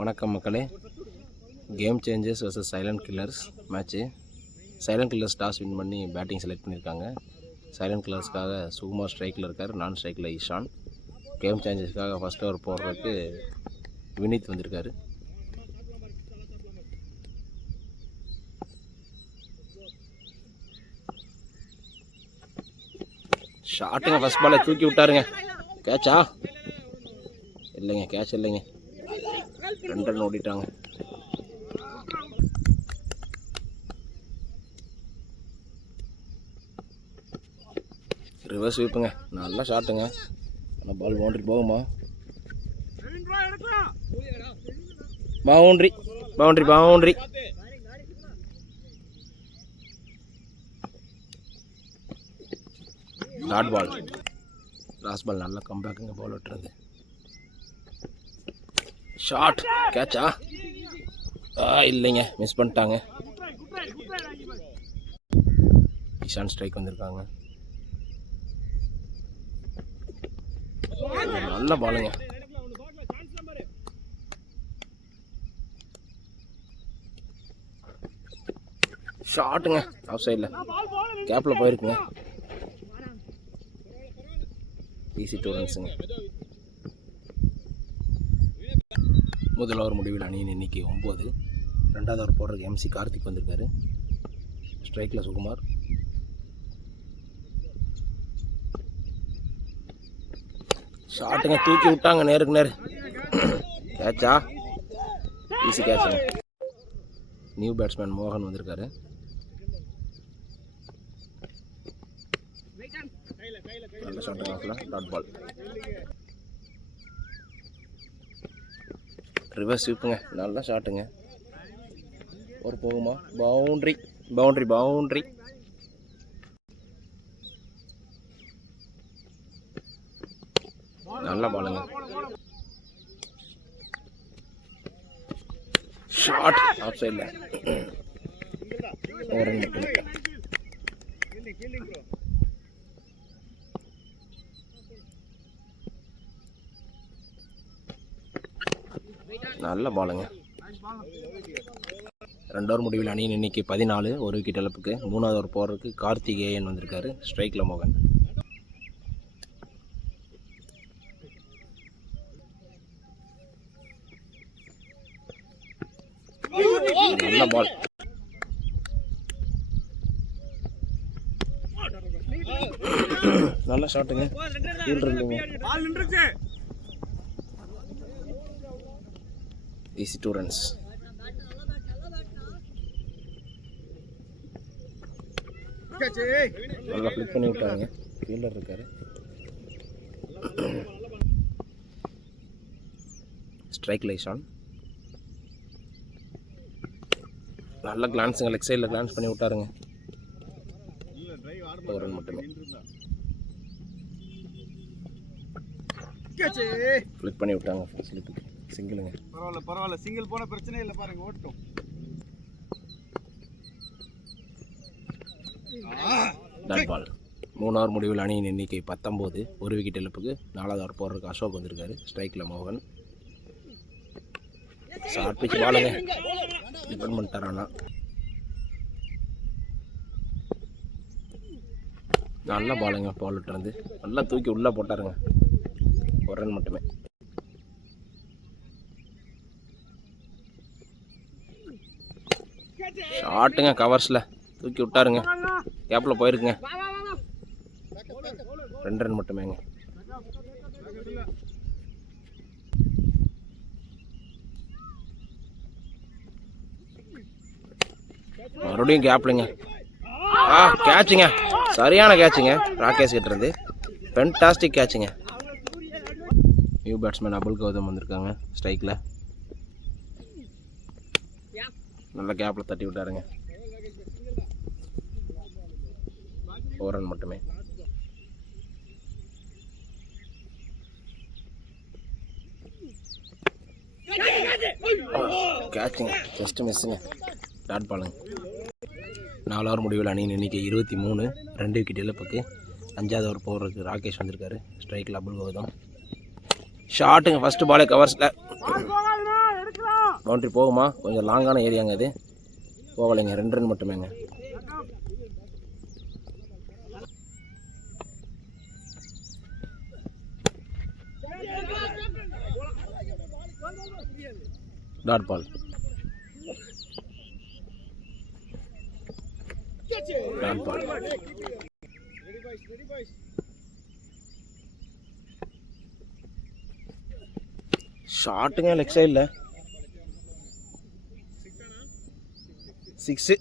வணக்கம் மக்களே. Game changers vs silent killers match. Silent killers toss win பண்ணி batting select பண்ணியிருக்காங்க. சைலண்ட் கில்லர்ஸ்க்காக சுகுமார் ஸ்ட்ரைக்கில் இருக்கார், நான் ஸ்ட்ரைக்கில் ஈஷான். கேம் சேஞ்சர்ஸ்க்காக ஃபஸ்ட் ஓவர் போடுறதுக்கு வினித் வந்திருக்காரு. ஷாட்டுங்க, ஃபஸ்ட் பாலை தூக்கி விட்டாருங்க. கேட்சா இல்லைங்க, கேட்ச் இல்லைங்க. 2 ரன் ஓடிட்டாங்க. ரிவர்ஸ் ஸ்வீப்புங்க, நல்லா ஷாட்டுங்க. ஆனால் பால் பவுண்ட்ரி போகுமா? Boundary boundary boundary. Dot ball. Last ball நல்லா கம்பேக்குங்க பால் விட்டுறது. ஷாட், கேட்சா இல்லைங்க, மிஸ் பண்ணிட்டாங்க. ஈஷான் ஸ்ட்ரைக் வந்திருக்காங்க. நல்ல பாலுங்க. ஷாட்டுங்க, ஆஃப் சைடில் கேப்பில் போயிருக்குங்க. ஈஸி 2 ரன்ஸுங்க. முதல் ஓவர் முடிவில் அணியின் எண்ணிக்கை 9. 2வது ஓவர் போடுறதுக்கு MC கார்த்திக் வந்திருக்காரு. ஸ்ட்ரைக்கில் சுகுமார். ஷாட்டுங்க, தூக்கி விட்டாங்க நேருக்கு நேர். கேட்சா, ஈஸி கேட்சுங்க. நியூ பேட்ஸ்மேன் மோகன் வந்திருக்காரு. நல்ல ஷாட்டுங்க, ஆஃப்ல டாட் பால். ரிவர்ஸ் ஸ்வீப்புங்க, நல்ல ஷாட்டுங்க. ஒரு போகுமா? Boundary boundary boundary. நல்ல பாலுங்க. ஷாட், ஆஃப் சைடில். ஒரு ரன் மட்டும். நல்ல பாலுங்க. 2 ஓவர் முடிவில் அணியின் எண்ணிக்கை 14. 1 விக்கெட் இழப்புக்கு. 3வது ஓவர் போடுறதுக்கு கார்த்திகேயன் வந்திருக்காரு. ஸ்ட்ரைக்கில் மோகன். நல்ல பால். நல்ல ஷாட்டுங்க. Easy 2 runs. நல்லா ஃபிளிக் பண்ணி விட்டாங்க. ஃபீல்டர் இருக்காரு. ஸ்ட்ரைக் ஈஷான். நல்ல கிளான்ஸுங்க, லெக் சைடில் கிளான்ஸ் பண்ணி விட்டாருங்க. 1 ரன் மட்டுமே. ஃபிளிக் பண்ணி விட்டாங்க. சிங்கிளுங்க. பரவாயில்ல, சிங்கிள் போன பிரச்சனை இல்லை, பாருங்க ஓட்டும். Dot ball. 3 ஓவர் முடிவில் அணியின் எண்ணிக்கை 19. 1 விக்கெட் இழப்புக்கு. 4வது ஓவர் போடுறதுக்கு அசோக் வந்திருக்காரு. ஸ்ட்ரைக்கில் மோகன். ஷார்ட் பிச் பாலுங்க, டிஃபெண்ட் பண்ணிட்டாரானா. நல்ல பாலுங்க, பால் விட்டுருந்து நல்லா தூக்கி உள்ளே போட்டாருங்க. 1 ரன் மட்டுமே. ஷாட்டுங்க, கவர்ஸில் தூக்கி விட்டாருங்க. கேப்பில் போயிருக்குங்க. 2 ரன் மட்டுமேங்க. மறுபடியும் கேப்லுங்க. கேட்சுங்க, சரியான கேட்சுங்க. ராகேஷ் கிட்ட இருந்து ஃபென்டாஸ்டிக் கேட்சுங்க. நியூ பேட்ஸ்மேன் அபுல் கௌதம் வந்திருக்காங்க. ஸ்ட்ரைக்கில் நல்ல கேப்பில் தட்டி விட்டாருங்க. 4 ரன் மட்டுமே. கேட்சுங்க, ஜஸ்ட் மிஸ்ஸுங்க. டாட் பாலுங்க. 4 ஓவர் முடிவில் அணியின் எண்ணிக்கை 23. 2 விக்கெட் இழப்புக்கு. 5வது ஓவர் போடுறதுக்கு ராகேஷ் வந்திருக்காரு. ஸ்ட்ரைக்கில் அபுல் கௌதம். ஷாட்டுங்க, ஃபஸ்ட்டு பாலே கவர்ஸில். பவுண்ட்ரி போகுமா? கொஞ்சம் லாங்கான ஏரியாங்க அது, போகலைங்க. 2 ரன் மட்டுமேங்க. Dot ball. Dot ball. ஷாட்டுங்க லெக் சைடில் 6.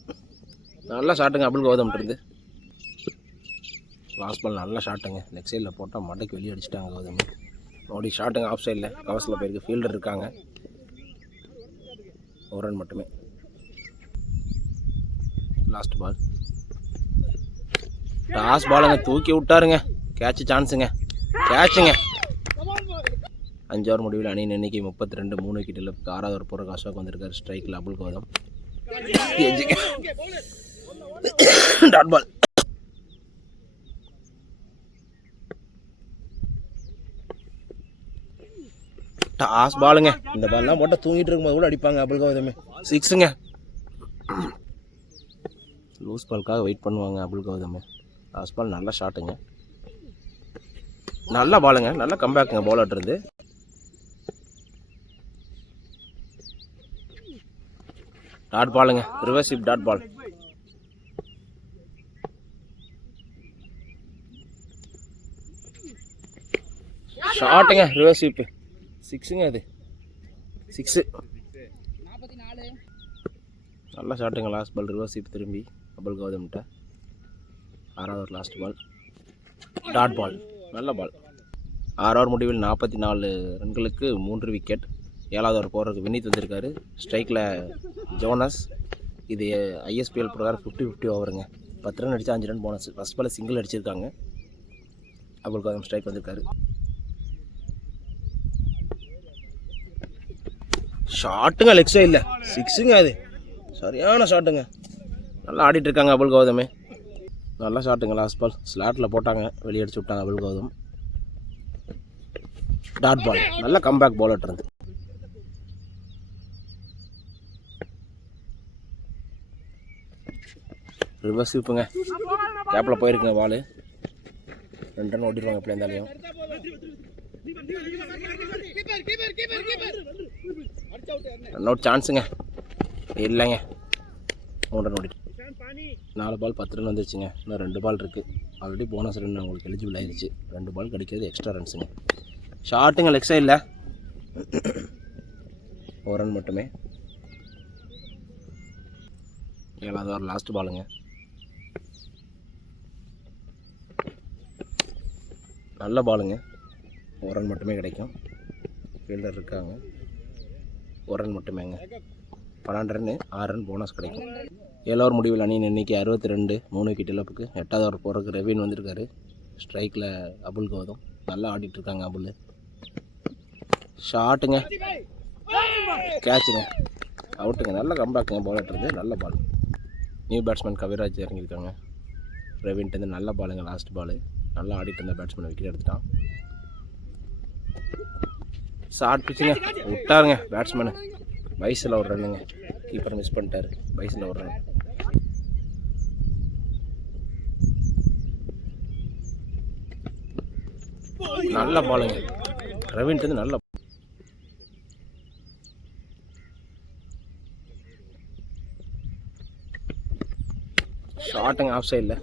நல்ல ஷாட்டுங்க அபுல் கௌதம் இருந்து. லாஸ்ட் பால் நல்ல ஷாட்டுங்க, லெக் சைடில் போட்டால் மட்டைக்கு வெளியே அடிச்சிட்டாங்க கௌதம். மறுபடியும் ஷாட்டுங்க ஆஃப் சைடில் கவர்ஸில் போயிருக்கு. ஃபீல்டர் இருக்காங்க. 1 ரன் மட்டுமே. Last ball. டாஸ் பாலுங்க, தூக்கி விட்டாருங்க. கேட்ச் சான்ஸுங்க, கேட்சுங்க. 5 ஓவர் முடிவில் அணியின் எண்ணிக்கை 32, 3 விக்கெட் இழப்புக்கு. 6வது ஓவர் போகிற அசோக் வந்திருக்காரு. ஸ்ட்ரைக்கில் Abul Gautham. Dot ball. Toss பாலுங்க, இந்த பால்லாம் போட்டால் தூங்கிட்டு இருக்கும்போது கூட அடிப்பாங்க அபுல் கௌதமே. 6ங்க. லூஸ் பாலுக்காக வெயிட் பண்ணுவாங்க அபுல் கௌதமே. லாஸ்ட் பால் நல்ல ஷாட்டுங்க, நல்ல பாலுங்க, நல்ல கம்பேக்குங்க பவுலர் இருந்து. டாட் பாலுங்க, ரிவர்ஸ் ஸ்வீப் டாட் பால். ஷாட்டுங்க, ரிவர்ஸ் ஸ்வீப் 6ங்க அது. 6. நல்ல ஷாட்டுங்க. லாஸ்ட் பால் ரிவர்ஸ் ஸ்வீப் திரும்பி அபுல் கௌதம்கிட்ட. 6வது லாஸ்ட் பால் டாட் பால், நல்ல பால். 6 ஓவர் முடிவில் 44 ரன்களுக்கு 3 விக்கெட். 7வது ஓவர் போகிறதுக்கு வினித் வந்திருக்காரு. ஸ்ட்ரைக்கில் ஜோனஸ். இது ஐஎஸ்பிஎல் பிரகாரம் 50-50 ஓவருங்க. 10 ரன் அடித்தா 5 run bonus. First ball single அடிச்சிருக்காங்க. அபுல் கௌதம் ஸ்ட்ரைக் வந்திருக்காரு. ஷாட்டுங்க லெக் சைடில் 6ங்க அது. சரியான ஷாட்டுங்க, நல்லா ஆடிட்டு இருக்காங்க அபுல் கௌதமே. நல்லா ஷாட்டுங்க. லாஸ்ட் பால் ஸ்லாட்டில் போட்டாங்க, வெளியே அடிச்சு விட்டாங்க அபுல் கௌதம். டாட் பால், நல்ல கம்பேக் பவுலர் இருந்து. ரிவர்ஸ் ஸ்வீப்புங்க, கேப்பில் போயிருக்குங்க பால். 2 ரன் ஓட்டிடுவாங்க எப்படி இருந்தாலையும். ரன் அவுட் சான்ஸுங்க இல்லைங்க. 3 ரன் ஓடிட்டு 4 பால் 10 ரன் வந்துருச்சுங்க. இன்னும் 2 பால் இருக்குது. ஆல்ரெடி போனஸ் ரன் உங்களுக்கு எலிஜிபிள் ஆயிடுச்சு. 2 பால் கிடைக்கிறது எக்ஸ்ட்ரா ரன்ஸுங்க. ஷாட்டுங்க லெக் சைடில் 1 ரன் மட்டுமே. 7வது ஓவர் லாஸ்ட் பாலுங்க. நல்ல பாலுங்க, 1 ரன் மட்டுமே கிடைக்கும். ஃபீல்டர் இருக்காங்க. 1 ரன் மட்டுமேங்க. 12 ரன், 6 ரன் போனஸ் கிடைக்கும். 7 ஓவர் முடிவில் அணியின் எண்ணிக்கை 62, 3 விக்கெட் இழப்புக்கு. 8வது ஓவர் போகிறதுக்கு ரெவின் வந்திருக்காரு. ஸ்ட்ரைக்கில் அபுல் கௌதம். நல்லா ஆடிட்டுருக்காங்க அபுல். ஷாட்டுங்க, கேட்சுங்க, அவுட்டுங்க. நல்ல கம்பேக்குங்க பவுலர் இருந்து. நல்ல பால். நியூ பேட்ஸ்மேன் கவிராஜ் இறங்கியிருக்காங்க. ரெவின்ட்டு நல்ல பாலுங்க. லாஸ்ட் பால் நல்லா ஆடிட்டு இருந்த பேட்ஸ்மேன் விக்கெட் எடுத்துட்டான். ஷார்ட் பிச்சுங்க, விட்டாருங்க பேட்ஸ்மேனு. வயசில் 1 ரன்னுங்க. கீப்பர் மிஸ் பண்ணிட்டாரு. வயசில் 1 ரன். நல்ல பாலுங்க ரவின்ட்டு. நல்ல ஷாட்டுங்க ஆஃப் சைடில்.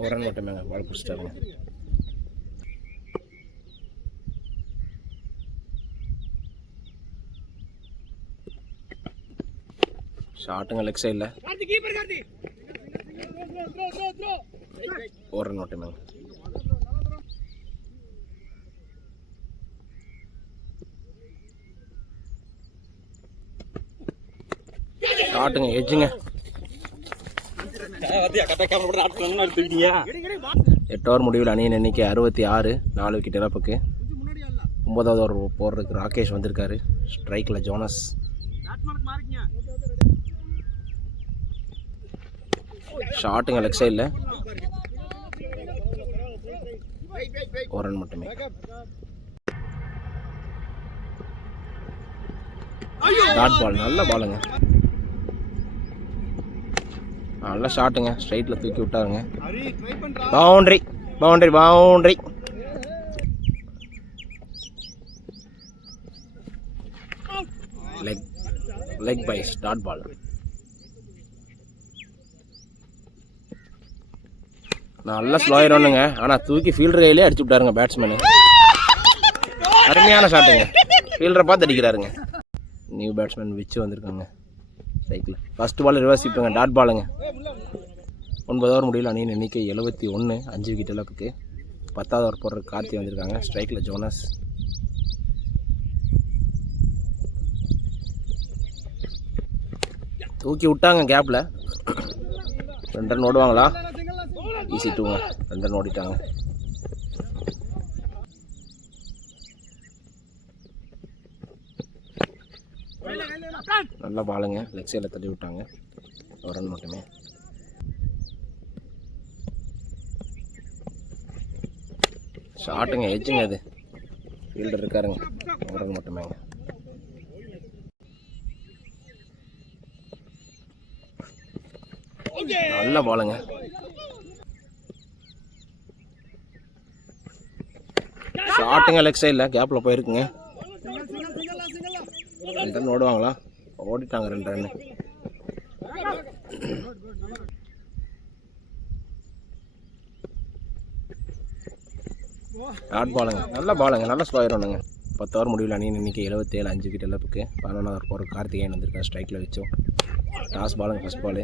1 ரன் மட்டுமேங்க. பால் பிடிச்சிட்டாருங்க. ஷாட்டுங்க லெக் சைடில். 1 ரன் மட்டுமேங்க. ஷாட்டுங்க எஜ்ஜுங்க. 8 ஓவர் முடிவில் அணியின் எண்ணிக்கை 66, 4 விக்கெட் இழப்புக்கு. 9வது ஓவர் போடுறதுக்கு ராகேஷ் வந்திருக்காரு. ஸ்ட்ரைக்கில் ஜோனஸ். ஷாட்டுங்க லெக் சைடில். 1 ரன் மட்டுமே. டாட் பால், நல்ல பாலுங்க, நல்ல ஷாட்டுங்க, ஸ்ட்ரைட்டில் தூக்கி விட்டாருங்க. Boundary boundary boundary. Leg leg byes, dot ball. நல்லா ஸ்லோ ஆயிடும்னுங்க, ஆனால் தூக்கி ஃபீல்டர் கையிலே அடிச்சு விட்டாருங்க பேட்ஸ்மேனு. அருமையான ஷாட்டுங்க, ஃபீல்டரை பார்த்து அடிக்கிறாருங்க. நியூ பேட்ஸ்மேன் விச்சு வந்திருக்காங்க சைக்கிள். ஃபர்ஸ்ட் பால் ரிவர்ஸ் இப்போங்க, டாட் பாலுங்க. 9 ஓவர் முடியல, அணியின் எண்ணிக்கை 71, 5 விக்கெட் இழப்புக்கு. 10வது ஓவர் போடுற கார்த்தி வந்திருக்காங்க, ஸ்ட்ரைக்கில் ஜோனஸ். தூக்கி விட்டாங்க கேப்பில். 2 ரன் ஓடுவாங்களா? ஈஸி 2ங்க, 2 ரன் ஓடிட்டாங்க. நல்ல பாலுங்க, லெக் சைடில் தள்ளி விட்டாங்க, 1 ரன் மட்டுமே. ஷாட்டுங்க, எஜ்ஜுங்க, அது ஃபீல்டர் இருக்காருங்க, 1 ரன் மட்டுமேங்க. நல்ல பாலுங்க, ஷாட்டுங்க, லெக் சைடில் கேப்பில் போயிருக்குங்க. 2 ரன் ஓடுவாங்களா? ஓடிட்டாங்க 2 ரன்னு. டாட் பாலுங்க, நல்ல பாலுங்க, நல்ல ஸ்லோ ஆயிடும்னுங்க. 10 ஓவர் முடிவில் அணியின் எண்ணிக்கை 77, 5 விக்கெட் இழப்புக்கு. 11வது ஓவர் போகிற கார்த்திகேயன் வந்திருக்காரு, ஸ்ட்ரைக்கில் வச்சோம். டாஸ் பாலுங்க, ஃபர்ஸ்ட் பால்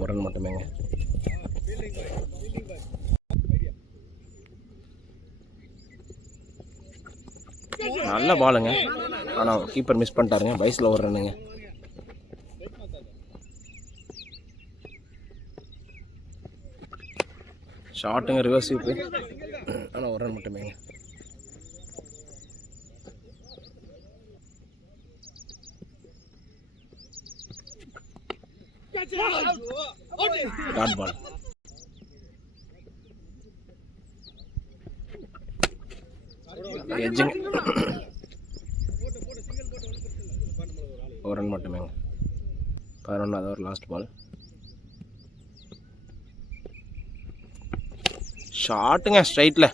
1 ரன் மட்டுமேங்க. நல்ல பாலுங்க, ஆனால் கீப்பர் மிஸ் பண்ணிட்டாருங்க, பைஸில் 1 ரன்னுங்க. ஷாட்டுங்க, ரிவர்ஸ் ஸ்வீப்பு, ஆனால் 1 ரன் மட்டுமேங்க. டாட் பால், எஜ்ஜுங்க, 1 ரன் மட்டுமேங்க. 11வது ஓவர் லாஸ்ட் பால். ஷாட்டுங்க, ஸ்ட்ரைட்டில்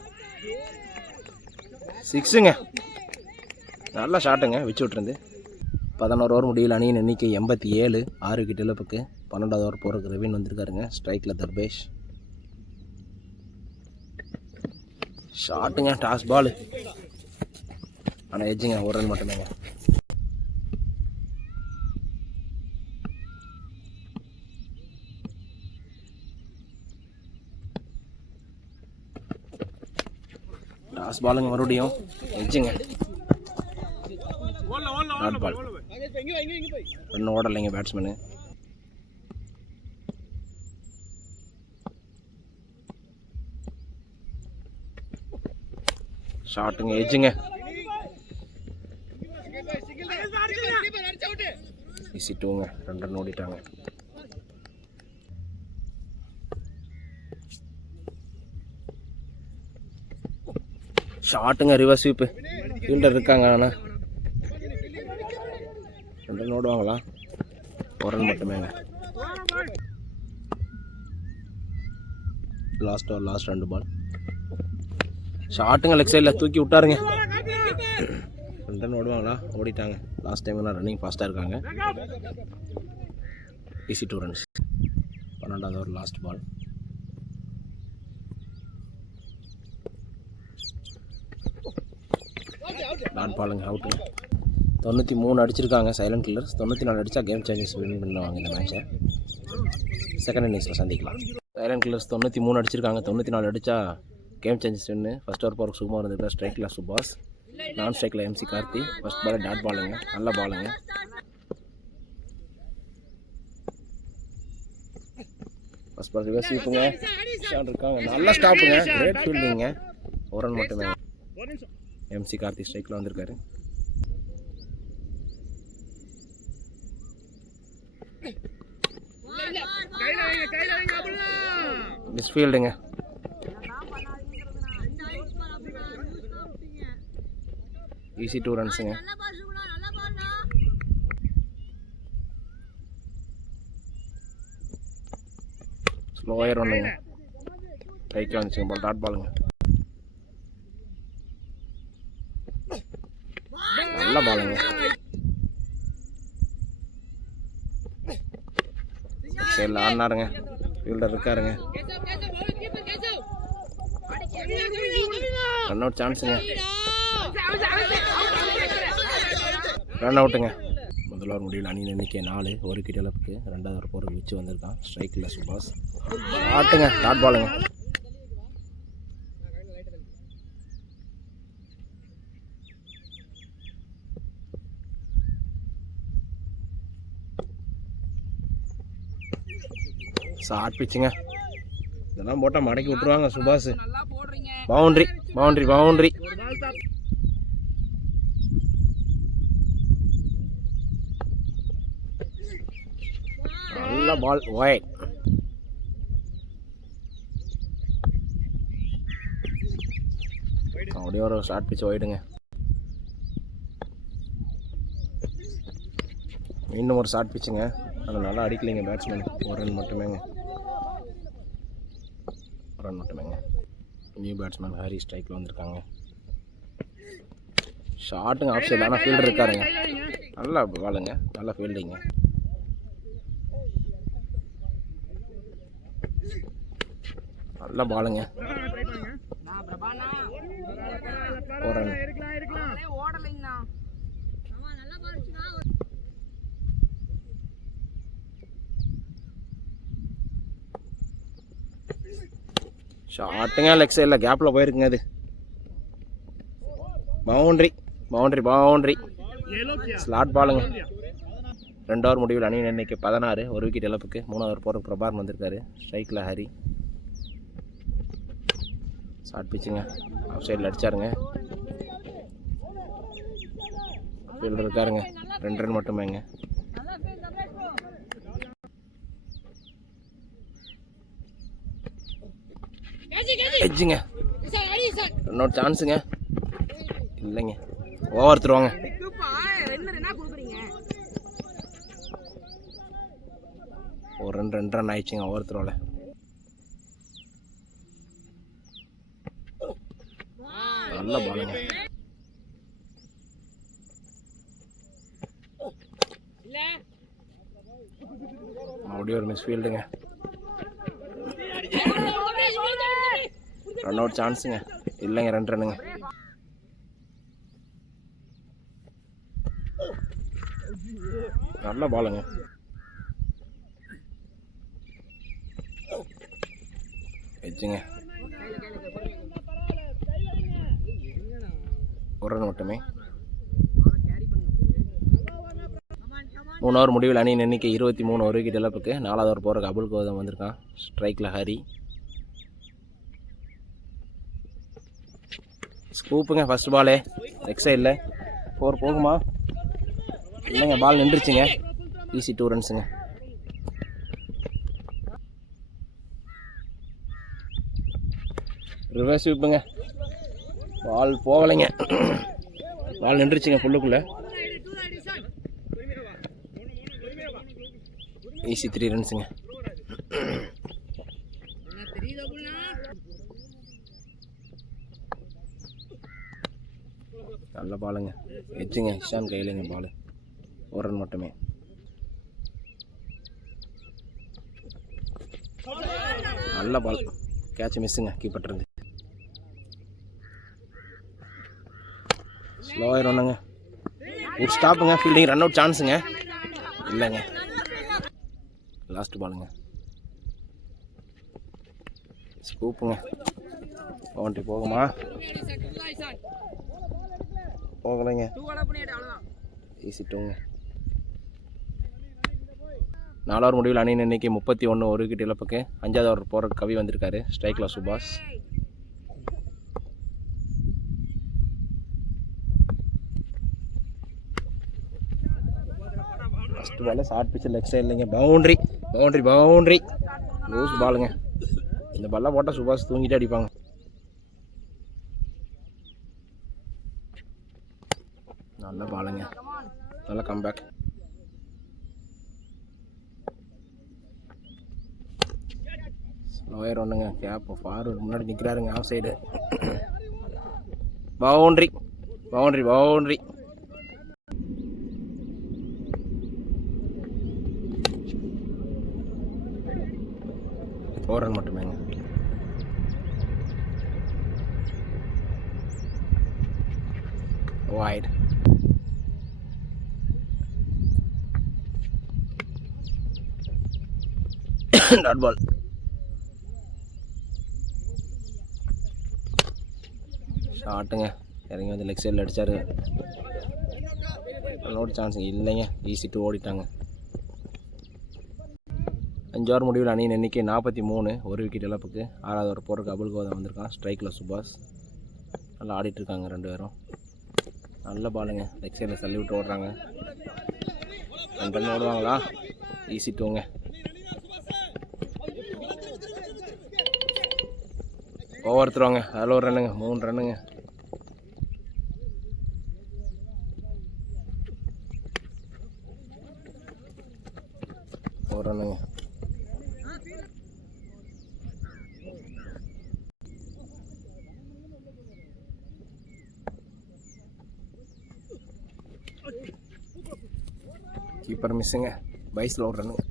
6ங்க, நல்ல ஷாட்டுங்க, வச்சு விட்டுருந்து. 11 ஓவர் முடியல, அணியின் எண்ணிக்கை 87, 6 விக்கெட் இழப்புக்கு. 12வது ஓவர் போகிறதுக்கு ரெவின் வந்திருக்காருங்க, ஸ்ட்ரைக்கில் தர்பேஷ். ஷாட்டுங்க, டாஸ் பால், ஆனால் எஜ்ஜுங்க, 1 ரன் மட்டுமேங்க. டாஸ் பாலுங்க, மறுபடியும் எஜ்ஜுங்க, டாட் பால். இன்னும் ஓடலைங்க பேட்ஸ்மேனு. ஷாட்டுங்க, எஜ்ஜுங்க, ஈஸி 2ங்க, 2 ரன் ஓடிட்டாங்க. ஷாட்டுங்க, ரிவர்ஸ் ஸ்வீப்பு, ஃபீல்டர் இருக்காங்க, ஆனால் 2 ரன் ஓடுவாங்களா? 1 ரன் மட்டுமேங்க. Last over last 2 ball. ஷாட்டுங்க, லெக் சைடில் தூக்கி விட்டாருங்க. 2 ரன் ஓடுவாங்களா? ஓடிட்டாங்க. லாஸ்ட் டைம்லாம் ரன்னிங் ஃபாஸ்ட்டாக இருக்காங்க. Easy 2 runs. 12வது ஓவர் லாஸ்ட் பால். டாட் பாலுங்க, அவுட்டுங்க. 93 அடிச்சிருக்காங்க சைலண்ட் கில்லர்ஸ். 94 அடித்தா கேம் சேஞ்சஸ் வின் பண்ணுவாங்க இந்த மேட்சை. செகண்ட் இன்னிங்ஸில் சந்திக்கலாம். சைலண்ட் கில்லர்ஸ் 93 அடிச்சிருக்காங்க. 94 அடித்தா game changes win. First over போகிறக்கு சும்மா இருந்திருக்கா. ஸ்ட்ரைக்கில் சுபாஷ், நான் ஸ்ட்ரைக்கில் MC Karthi. First ball dot பாலுங்க, நல்ல பாலுங்க. ஃபர்ஸ்ட் பால் ரிவர்ஸ் ஸ்வீப்புங்க, ஷாட் இருக்காங்க, நல்ல ஸ்டாப்புங்க, கிரேட் ஃபீல்டிங்க. 1 ரன் மட்டுமே. எம்சி கார்த்தி ஸ்ட்ரைக்கில் வந்திருக்காரு. மிஸ்ஃபீல்டுங்க. ஈஸி 2 ரன்ஸுங்க. ஸ்லோயர் ஒன்றுங்க கைக்கு வந்துச்சுங்க பால் டாட் பாலுங்க. நல்ல பாலுங்க. சரி ஆடினாருங்க. ஃபீல்டர் இருக்காருங்க. ரன் அவுட் சான்ஸுங்க. ரன் அவுட்டுங்க. முதல் ஓவர் முடிவில் அணியின் எண்ணிக்கை 4, 1 விக்கெட் இழப்புக்கு. 2வது ஓவர் போருக்கு வச்சு வந்திருக்கான். ஸ்ட்ரைக்கில் சுபாஷ். ஆட்டுங்க டாட் பாலுங்க. ஷார்ட் பிச்சுங்க. இதெல்லாம் போட்டால் மடக்கி விட்டுருவாங்க சுபாஷ். Boundary boundary boundary. நல்ல பால் ஒயிட். அப்படியே ஒரு ஷார்ட் பிச்சு ஒயிடுங்க. இன்னும் ஒரு ஷார்ட் பிச்சுங்க. ஆனால் நல்லா அடிக்கலைங்க பேட்ஸ்மேன். ஒரு ரன் மட்டுமேங்க. நியூ பேட்ஸ்மேன் ஹாரி ஸ்ட்ரைக்கில் வந்திருக்காங்க. ஷாட்டுங்க ஆஃப் சைடு. ஆனால் ஃபீல்டர் இருக்காருங்க. நல்லா பாலுங்க. நல்லா ஃபீல்டிங்க. நல்ல பாலுங்க. ஒரு ரன். ஷாட்டுங்க லெக் சைடில் கேப்பில் போயிருக்குங்க. அது பவுண்ட்ரி பவுண்ட்ரி பவுண்ட்ரி. ஸ்லாட் பாலுங்க. 2 ஓவர் முடிவில் அணியின் எண்ணிக்கை 16, 1 விக்கெட் இழப்புக்கு. 3வது ஓவர் போகிற பிரபார் வந்திருக்காரு. ஸ்ட்ரைக்கில் ஹரி. ஷார்ட் பிச்சுங்க. ஆஃப் சைடில் அடிச்சாருங்க. ஃபீல்டர் இருக்காருங்க. 2 ரன் மட்டுமேங்க. எட்ஜுங்க. இன்னொரு சான்ஸுங்க. இல்லைங்க ஓவர் தருவாங்க. ஒரு ரன் 2 ரன் ஆயிடுச்சுங்க ஓவர் த்ரோவில். நல்ல பாலுங்க. மறுபடியும் ஒரு மிஸ் ஃபீல்டுங்க. ரன் அவுட் சான்ஸுங்க. இல்லைங்க 2 ரன்னுங்க. நல்ல பாலுங்க. எட்ஜுங்க. ஒரு ரன் மட்டுமே. 3 ஓவர் முடிவில் அணியின் எண்ணிக்கை 23, 1 விக்கெட் இழப்புக்கு. 4வது ஓவர் போகிறக்கு அபுல் கௌதம் வந்திருக்கான். ஸ்ட்ரைக்கில் ஹரி. ஸ்கூப்புங்க. ஃபர்ஸ்ட் பாலே லெக் சைடில் 4 போகுமா? இல்லைங்க பால் நின்றுச்சுங்க. ஈஸி 2 ரன்ஸுங்க. ரிவர்ஸ் ஸ்வீப்புங்க. பால் போகலைங்க. பால் நின்றுச்சுங்க புல்லுக்குள்ளே. ஈஸி 3 ரன்ஸுங்க. நல்ல பாலுங்க. எட்ஜுங்க. இஷான் கையிலங்க பால். 1 ரன் மட்டுமே. நல்ல பால். கேட்ச் மிஸ்ஸுங்க கீப்பர்லேருந்து. ஸ்லோயர் ஒன்றுங்க. ஒரு ஸ்டாப்புங்க. ஃபீல்டிங். ரன் அவுட் சான்ஸுங்க. இல்லைங்க லாஸ்ட் பாலுங்க. ஸ்கூப்புங்க. பவுண்ட்ரி போகுமா? போகலைங்க. ஈஸி 2ங்க. 4 ஓவர் முடிவில் அணியின் எண்ணிக்கை 31, 1 விக்கெட் இழப்புக்கு. 5வது ஓவர் போகிற கவி வந்திருக்காரு. ஸ்ட்ரைக்கில் சுபாஷ். ஃபஸ்ட்டு பால் ஷார்ட் பிச்சு லெக் சைடு இல்லைங்க. Boundary boundary boundary. லூஸ் பாலுங்க. இந்த பால்லாம் போட்டால் சுபாஷ் தூங்கிட்டு அடிப்பாங்க. நல்ல பாலுங்க. நல்ல கம்பேக். லோயர் ஒன்றுங்க. கேப் ஃபார்வர்டு முன்னாடி நிற்கிறாருங்க. Off side. Boundary boundary boundary. Run மட்டுமேங்க. Wide. Dot ball. ஷாட்டுங்க. இறங்கி வந்து லெக் சைடில் அடித்தார். நோட் சான்ஸ் இல்லைங்க. ஈஸி டூ ஓடிட்டாங்க. 5 ஓவர் முடிவில் அணியின் எண்ணிக்கை 43. ஒரு விக்கெட் இழப்புக்கு. 6வது ஓவர் போகிறதுக்கு அபுல் கோதம் வந்திருக்கான். ஸ்ட்ரைக்கில் சுபாஷ். நல்லா ஆடிட்டுருக்காங்க 2 பேரும். நல்ல பாலுங்க. லெக் சைடில் தள்ளி விட்டு ஓடுறாங்க. 2 ரன் ஓடுவாங்களா? ஈஸி டூங்க. ஓவர் த்ரோங்க. அதில் ஒரு ரன்னுங்க. 3 ரன்னுங்க. ஒரு ரன்னுங்க. கீப்பர் மிஸ்ஸுங்க. பைஸில் ஒரு ரன்னுங்க.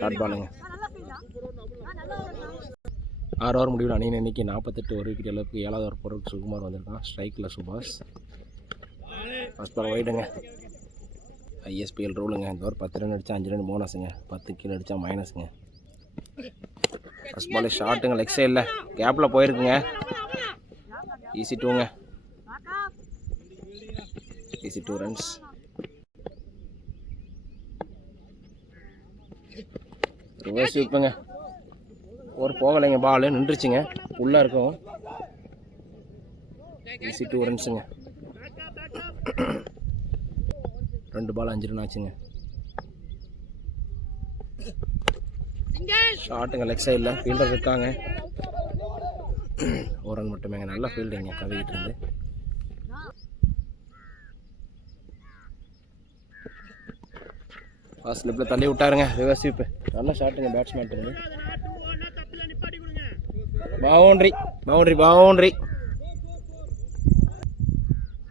டாட் பாலுங்க. 6 ஓவர் முடிவில் அணியின் எண்ணிக்கை 48. ஒரு விக்கெட் இழப்பு. 7வது ஓவர் போகிறதுக்கு சுகுமார் வந்திருக்கான். ஸ்ட்ரைக்கில் சுபாஷ். ஃபர்ஸ்ட் பால் வைடுங்க. ஐஎஸ்பிஎல் ரூலுங்க. இந்த ஓவர் 10 ரன் அடித்தா 5 ரன் போனஸுங்க. 10 கீழே அடித்தா மைனஸுங்க. ஃபர்ஸ்ட் பால் ஷாட்டுங்க. லெக் சைடில் கேப்பில் போயிருக்குங்க. ஈஸி டூங்க. Easy 2 runs. ரிவர்ஸ் ஸ்வீப்புங்க. ஒரு போகலைங்க. பால் நின்றுச்சுங்க. உள்ளே இருக்கும். ஈஸி 2 ரன்ஸுங்க. 2 பால் 5 ரன் ஆச்சுங்க. ஷாட்டுங்க. லெக் சைடில் ஃபீல்டர் இருக்காங்க. 1 ரன் மட்டுமேங்க. நல்ல ஃபீல்டிங்க கவிக்கிட்டு இருந்து. ஃபர்ஸ்ட் ஸ்லிப்பில் தள்ளி விட்டாருங்க. Reverse sweep. நல்ல ஷாட்டுங்க பேட்ஸ்மேன் இருந்து. Boundary boundary boundary.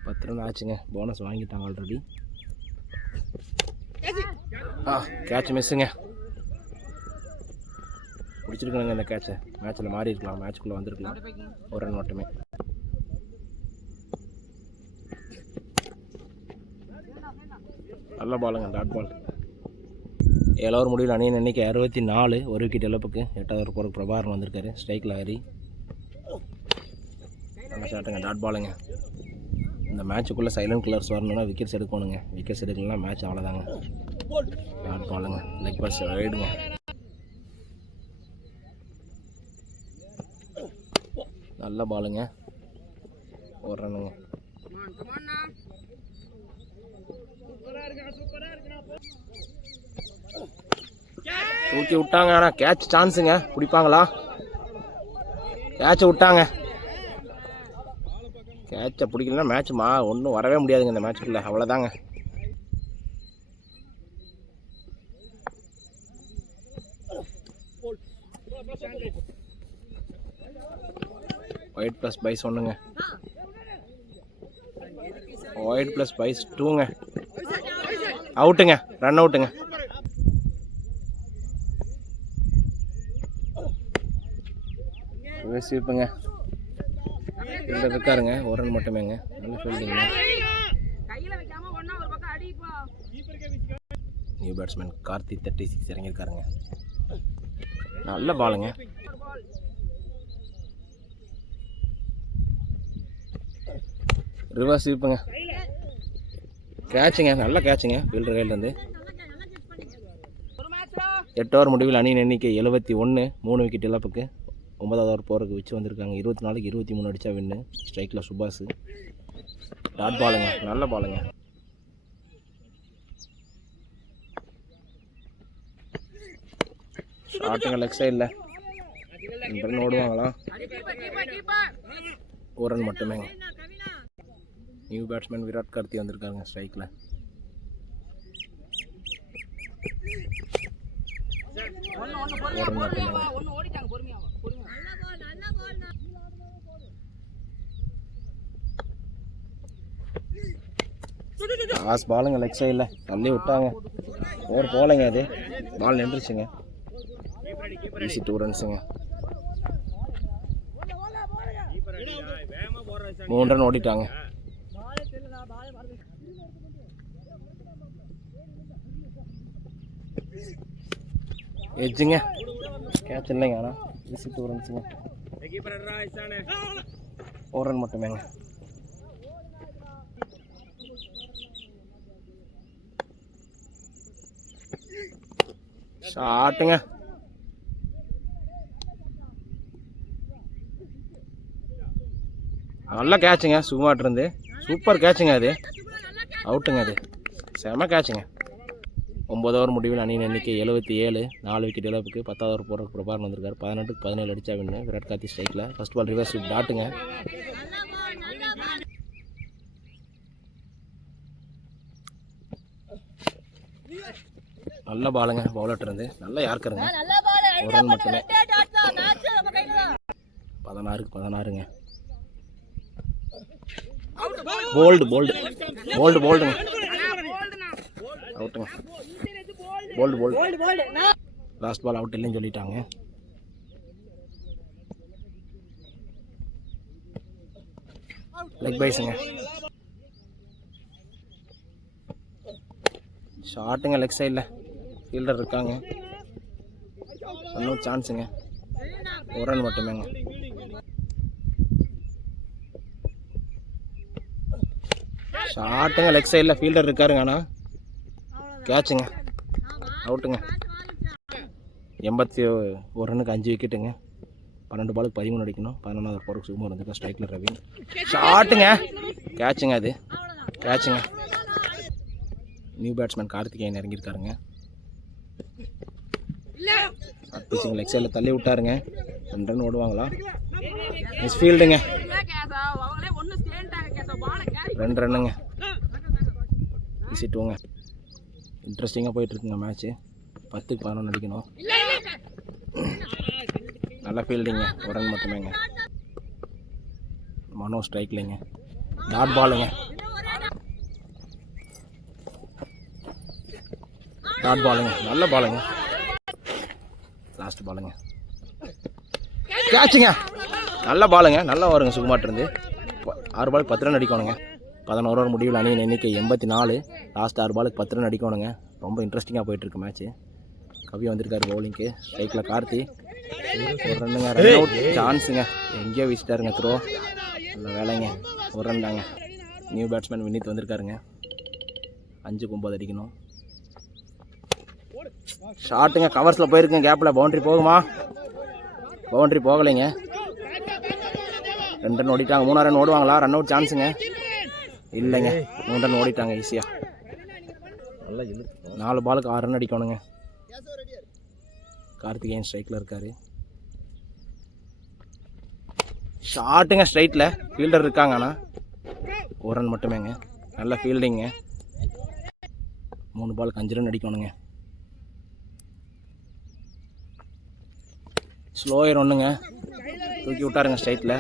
10 ரன் ஆச்சுங்க. போனஸ் வாங்கிட்டாங்க ஆல்ரெடி. கேட்ச் மிஸ்ஸுங்க. பிடிச்சிருக்கணுங்க இந்த கேட்சை. மேட்ச்சில் மாறி இருக்கலாம். மேட்ச்க்குள்ளே வந்திருக்கலாம். 1 ரன் மட்டுமே. நல்ல பாலுங்க. Dot ball. 7 ஓவர் முடிவில் அணியின் எண்ணிக்கை 64. ஒரு விக்கெட் இழப்புக்கு. 8வது ஓவர் போகிற பிரபாகரன் வந்திருக்காரு. ஸ்ட்ரைக்கில் ஹரி. நல்ல ஷாட்டுங்க. டாட் பாலுங்க. இந்த மேட்சுக்குள்ளே சைலண்ட் கில்லர்ஸ் வரணும்னா விக்கெட்ஸ் எடுக்கணுங்க. விக்கெட்ஸ் எடுக்கலாம் மேட்ச் அவ்வளோதாங்க. டாட் பாலுங்க. லெக் பாஸ் ரைடுங்க. நல்ல பாலுங்க. 1 ரன்னுங்க. தூக்கி விட்டாங்க. ஆனால் கேட்ச் சான்ஸுங்க. பிடிப்பாங்களா? கேட்சை விட்டாங்க. கேட்சை பிடிக்கலன்னா மேட்ச் ஒன்றும் வரவே முடியாதுங்க இந்த மேட்ச்சுக்குள்ளே. அவ்வளோதாங்க. ஒயிட் ப்ளஸ் பைஸ் 1ங்க. ஒயிட் ப்ளஸ் பைஸ் 2ங்க. அவுட்டுங்க. ரன் அவுட்டுங்க. ஸ்வீப்புங்க. ஃபீல்டர் இருக்காருங்க. 1 ரன் மட்டுமேங்க. நல்ல ஃபீல்டிங்க. நியூ பேட்ஸ்மேன் கார்த்தி 36 இறங்கியிருக்காருங்க. நல்ல பாலுங்க. ரிவர்ஸ் ஸ்வீப்புங்க. கேட்சுங்க. நல்ல கேட்சுங்க ஃபீல்டர் கையிலேருந்து. 8 ஓவர் முடிவில் அணியின் எண்ணிக்கை 71. 3 விக்கெட் இழப்புக்கு. 9வது ஓவர் போகிறதுக்கு வச்சு வந்திருக்காங்க. 24க்கு 23 அடித்தா வின்னு. ஸ்ட்ரைக்கில் சுபாஷ். டாட் பாலுங்க. நல்ல பாலுங்க. ஷாட்டுங்க லெக் சைடில் 2 ரன் ஓடுவாங்களா? ஒரு ரன் மட்டுமேங்க. நியூ பேட்ஸ்மேன் விராட் கார்த்தி வந்திருக்காங்க ஸ்ட்ரைக்கில். ஒரு ரன் மட்டுமேங்க. லாஸ்ட் பாலுங்க லெக் சைடில் தள்ளி விட்டாங்க. ஓவர் போகலைங்க, அது பால் நின்றுச்சுங்க. ஈஸி 2 ரன்ஸுங்க. 3 ரன் ஓடிட்டாங்க. எஜ்ஜுங்க, கேட்ச் இல்லைங்க. ஆனால் ஈஸி 2 ரன்ஸுங்க. 1 ரன் மட்டுமேங்க. ஷாட்டுங்க. நல்ல கேட்சுங்க, சுகுமாட்டிருந்து சூப்பர் கேட்சுங்க. அது அவுட்டுங்க, அது செம கேட்சுங்க. 9 ஓவர் முடிவில் அணியின் எண்ணிக்கை 77. 4 விக்கெட் இழப்புக்கு 10வது ஓவர் போகிற பிரபாரன் வந்திருக்காரு. 18க்கு 17 அடிச்சா வின்னு. விராட் கார்த்தி ஸ்ட்ரைக்கில். ஃபர்ஸ்ட் பால் ரிவர்ஸ் டாட்டுங்க. நல்ல பாலுங்க, பவுலர் இருந்து நல்ல யார்க்கருங்க. 1 ரன் மட்டுமே. 16க்கு 16ங்க. போல்டுங்க. அவுட்டுங்க. போல்டு. லாஸ்ட் பால் அவுட் இல்லைன்னு சொல்லிட்டாங்க. லெக் பைஸுங்க. ஷாட்டுங்க லெக் சைடில். ஃபீல்டர் இருக்காங்க. இன்னும் சான்ஸுங்க. 1 ரன் மட்டுமேங்க. ஷாட்டுங்க லெக் சைடில். ஃபீல்டர் இருக்காருங்க. ஆனால் கேட்சுங்க. அவுட்டுங்க. 81 ரன்னுக்கு 5 விக்கெட்டுங்க. 12 பாலுக்கு 13 அடிக்கணும். 11வது போகிறக்கு சுகுமார் வந்துருக்கா ஸ்ட்ரைக்கில். ரவி ஷாட்டுங்க. கேட்சுங்க, அது கேட்சுங்க. நியூ பேட்ஸ்மேன் கார்த்திகேயன் இறங்கியிருக்காருங்க. பிச்சிங் லெக் சைடில் தள்ளி விட்டாருங்க. 2 ரன் ஓடுவாங்களா? மிஸ் ஃபீல்டுங்க. 2 ரன்னுங்க. ஈஸி 2ங்க. இன்ட்ரெஸ்டிங்காக போயிட்டுருக்குங்க மேட்ச்சு. 10க்கு 11 அடிக்கணும். நல்ல ஃபீல்டிங்க. 1 ரன் மட்டுமேங்க. மனோ ஸ்ட்ரைக்லிங்க. டாட் பாலுங்க. நல்ல பாலுங்க. லாஸ்ட் பாலுங்க. கேட்சுங்க. நல்ல பாலுங்க. நல்லா வருங்க சுகுமாட்டிருந்து. 6 பாலுக்கு 10 ரன் அடிக்கணுங்க. 11 ஓவர் முடிவில் அணியின் எண்ணிக்கை 84. லாஸ்ட் 6 பாலுக்கு 10 ரன் அடிக்கணுங்க. ரொம்ப இன்ட்ரெஸ்டிங்காக போயிட்டுருக்கு மேட்ச்சு. கவி வந்திருக்காரு பவுலிங்க்கு. ஸ்ட்ரைக்கில் கார்த்தி. 1 ரன்னுங்க. ரன் அவுட் சான்ஸுங்க. எங்கேயோ வீசிட்டாருங்க த்ரோ. நல்ல வேலைங்க. 1 ரன் தாங்க. நியூ பேட்ஸ்மேன் வினித் வந்திருக்காருங்க. 5க்கு 9 அடிக்கணும். ஷாட்டுங்க. கவர்ஸில் போயிருக்குங்க. கேப்பில் பவுண்ட்ரி போகுமா? பவுண்ட்ரி போகலைங்க. 2 ரன் ஓடிட்டாங்க. 3 ரன் ஓடுவாங்களா? ரன் அவுட் சான்ஸுங்க. இல்லைங்க, 3 ரன் ஓடிட்டாங்க ஈஸியாக. 4 பாலுக்கு 6 ரன் அடிக்கணுங்க. கார்த்திகேயன் ஸ்ட்ரைக்கில் இருக்காரு. ஷாட்டுங்க ஸ்ட்ரைட்டில். ஃபீல்டர் இருக்காங்க. ஆனால் 1 ரன் மட்டுமேங்க. நல்ல ஃபீல்டிங்க. 3 பாலுக்கு 5 ரன் அடிக்கணுங்க. ஸ்லோயர் 1ங்க. தூக்கி விட்டாருங்க ஸ்ட்ரைட்டில்.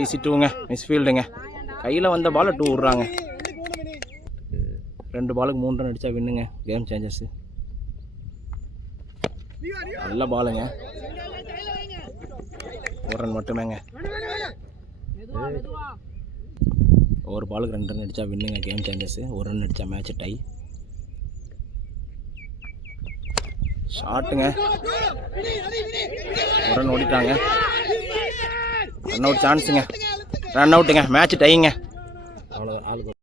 ஈஸி 2ங்க. மிஸ் ஃபீல்டுங்க. கையில் வந்த பாலை 2 விட்றாங்க. 2 பாலுக்கு 3 ரன் அடித்தா வின்னுங்க. கேம் சேஞ்சர்ஸு. நல்ல பாலுங்க. 1 ரன் மட்டுமேங்க. 1 பாலுக்கு 2 ரன் அடித்தா வின்னுங்க. Game changers. 1 ரன் அடித்தா மேட்ச் டை. ஷாட்டுங்க. 1 ரன் ஓடிட்டாங்க. ரன் அவுட் சான்ஸுங்க. ரன் அவுட்டுங்க. மேட்ச் டைங்க. அவ்வளோதான். ஆளுக்கு